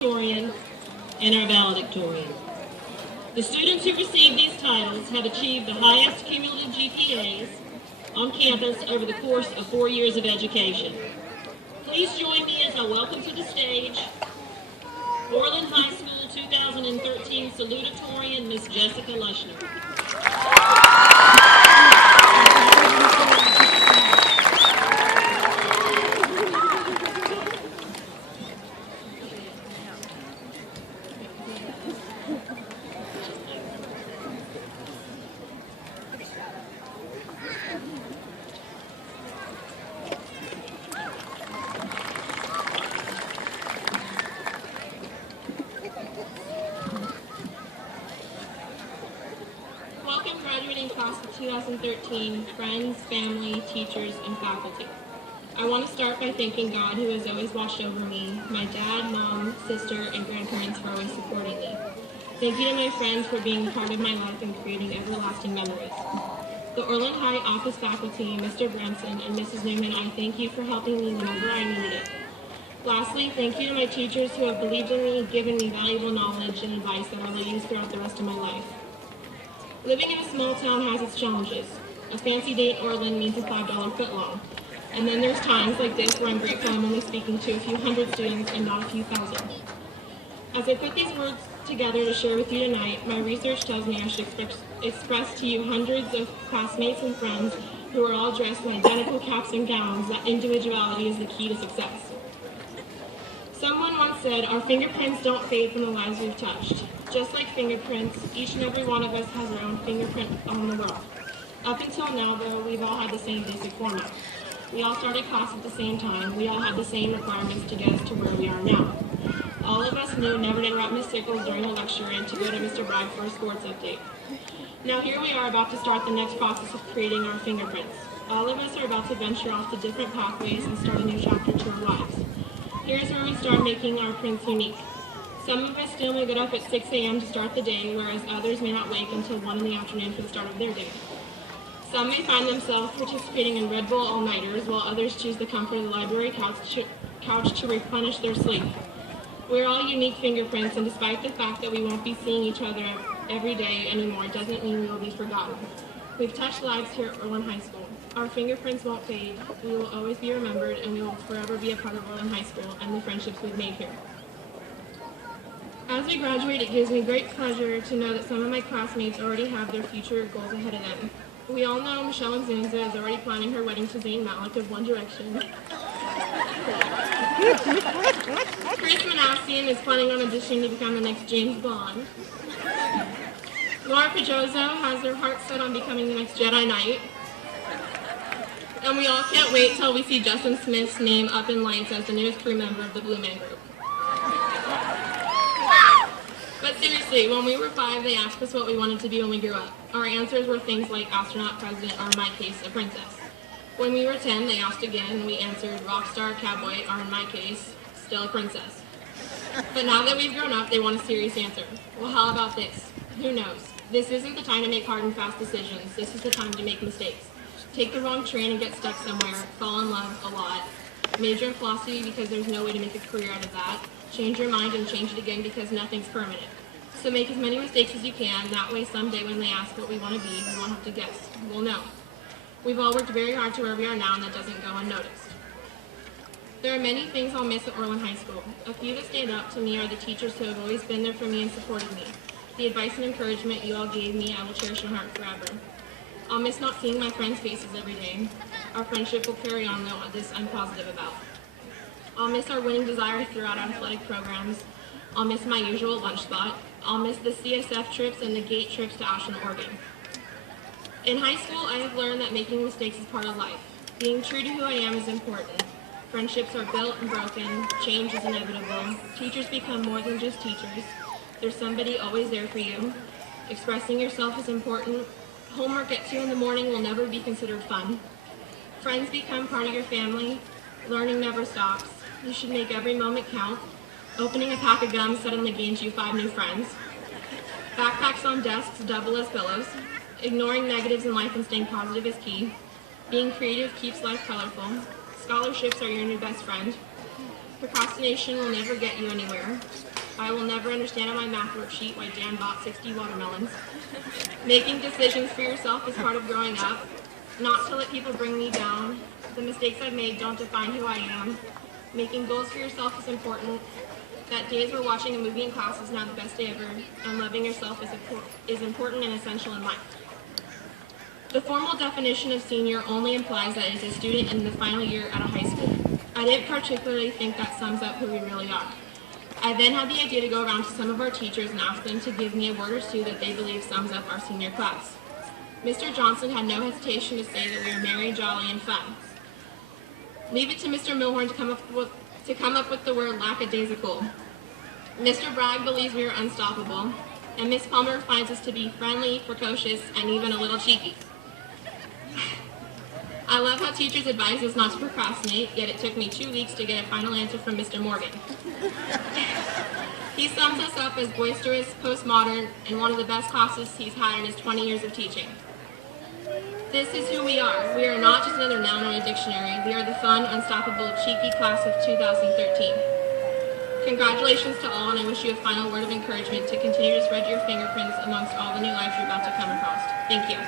Salutatorian, and our Valedictorian. The students who received these titles have achieved the highest cumulative GPAs on campus over the course of 4 years of education. Please join me as I welcome to the stage Orland High School 2013 Salutatorian, Miss Jessica Leuschner. Welcome graduating class of 2013, friends, family, teachers, and faculty. I want to start by thanking God, who has always watched over me, my dad, mom, sister, and grandparents for always supporting me. Thank you to my friends for being a part of my life and creating everlasting memories. The Orland High office faculty, Mr. Branson and Mrs. Newman, I thank you for helping me whenever I needed it. Lastly, thank you to my teachers who have believed in me, given me valuable knowledge and advice that I will use throughout the rest of my life. Living in a small town has its challenges. A fancy day in Orland means a $5 footlong. And then there's times like this where I'm grateful I'm only speaking to a few hundred students and not a few thousand. As I put these words together to share with you tonight, my research tells me I should express to you hundreds of classmates and friends who are all dressed in identical caps and gowns that individuality is the key to success. Someone once said, our fingerprints don't fade from the lives we've touched. Just like fingerprints, each and every one of us has our own fingerprint on the world. Up until now, though, we've all had the same basic format. We all started class at the same time. We all had the same requirements to get us to where we are now. All of us knew never to interrupt Miss Sickles during a lecture and to go to Mr. Bragg for a sports update. Now here we are about to start the next process of creating our fingerprints. All of us are about to venture off to different pathways and start a new chapter to our lives. Here's where we start making our prints unique. Some of us still may get up at 6 a.m. to start the day, whereas others may not wake until 1 in the afternoon for the start of their day. Some may find themselves participating in Red Bull all-nighters, while others choose the comfort of the library couch to replenish their sleep. We're all unique fingerprints, and despite the fact that we won't be seeing each other every day anymore, it doesn't mean we will be forgotten. We've touched lives here at Orland High School. Our fingerprints won't fade. We will always be remembered, and we will forever be a part of Orland High School and the friendships we've made here. As we graduate, it gives me great pleasure to know that some of my classmates already have their future goals ahead of them. We all know Michelle Nzunza is already planning her wedding to Zayn Malik of One Direction. Chris Manassian is planning on auditioning to become the next James Bond. Laura Pedrozo has her heart set on becoming the next Jedi Knight. And we all can't wait till we see Justin Smith's name up in lights as the newest crew member of the Blue Man Group. But seriously, when we were 5, they asked us what we wanted to be when we grew up. Our answers were things like astronaut, president, or in my case, a princess. When we were 10, they asked again, and we answered rock star, cowboy, or in my case, still a princess. But now that we've grown up, they want a serious answer. Well, how about this? Who knows? This isn't the time to make hard and fast decisions. This is the time to make mistakes. Take the wrong train and get stuck somewhere. Fall in love a lot. Major in philosophy because there's no way to make a career out of that. Change your mind and change it again because nothing's permanent. So make as many mistakes as you can. That way someday when they ask what we want to be, we won't have to guess. We'll know. We've all worked very hard to where we are now, and that doesn't go unnoticed. There are many things I'll miss at Orland High School. A few that stand out to me are the teachers who have always been there for me and supported me. The advice and encouragement you all gave me, I will cherish in heart forever. I'll miss not seeing my friends' faces every day. Our friendship will carry on, though, this I'm positive about. I'll miss our winning desire throughout our athletic programs. I'll miss my usual lunch spot. I'll miss the CSF trips and the gate trips to Ashland, Oregon. In high school, I have learned that making mistakes is part of life. Being true to who I am is important. Friendships are built and broken. Change is inevitable. Teachers become more than just teachers. There's somebody always there for you. Expressing yourself is important. Homework at 2 in the morning will never be considered fun. Friends become part of your family. Learning never stops. You should make every moment count. Opening a pack of gum suddenly gains you 5 new friends. Backpacks on desks double as pillows. Ignoring negatives in life and staying positive is key. Being creative keeps life colorful. Scholarships are your new best friend. Procrastination will never get you anywhere. I will never understand on my math worksheet why Dan bought 60 watermelons. Making decisions for yourself is part of growing up. Not to let people bring me down. The mistakes I've made don't define who I am. Making goals for yourself is important. That days where watching a movie in class is not the best day ever, and loving yourself is important and essential in life. The formal definition of senior only implies that it is a student in the final year at a high school. I didn't particularly think that sums up who we really are. I then had the idea to go around to some of our teachers and ask them to give me a word or two that they believe sums up our senior class. Mr. Johnson had no hesitation to say that we are merry, jolly, and fun. Leave it to Mr. Milhorn to come up with the word lackadaisical. Mr. Bragg believes we are unstoppable, and Miss Palmer finds us to be friendly, precocious, and even a little cheeky. I love how teachers advise us not to procrastinate, yet it took me 2 weeks to get a final answer from Mr. Morgan. He sums us up as boisterous, postmodern, and one of the best classes he's had in his 20 years of teaching. This is who we are. We are not just another noun in a dictionary. We are the fun, unstoppable, cheeky class of 2013. Congratulations to all, and I wish you a final word of encouragement to continue to spread your fingerprints amongst all the new lives you're about to come across. Thank you.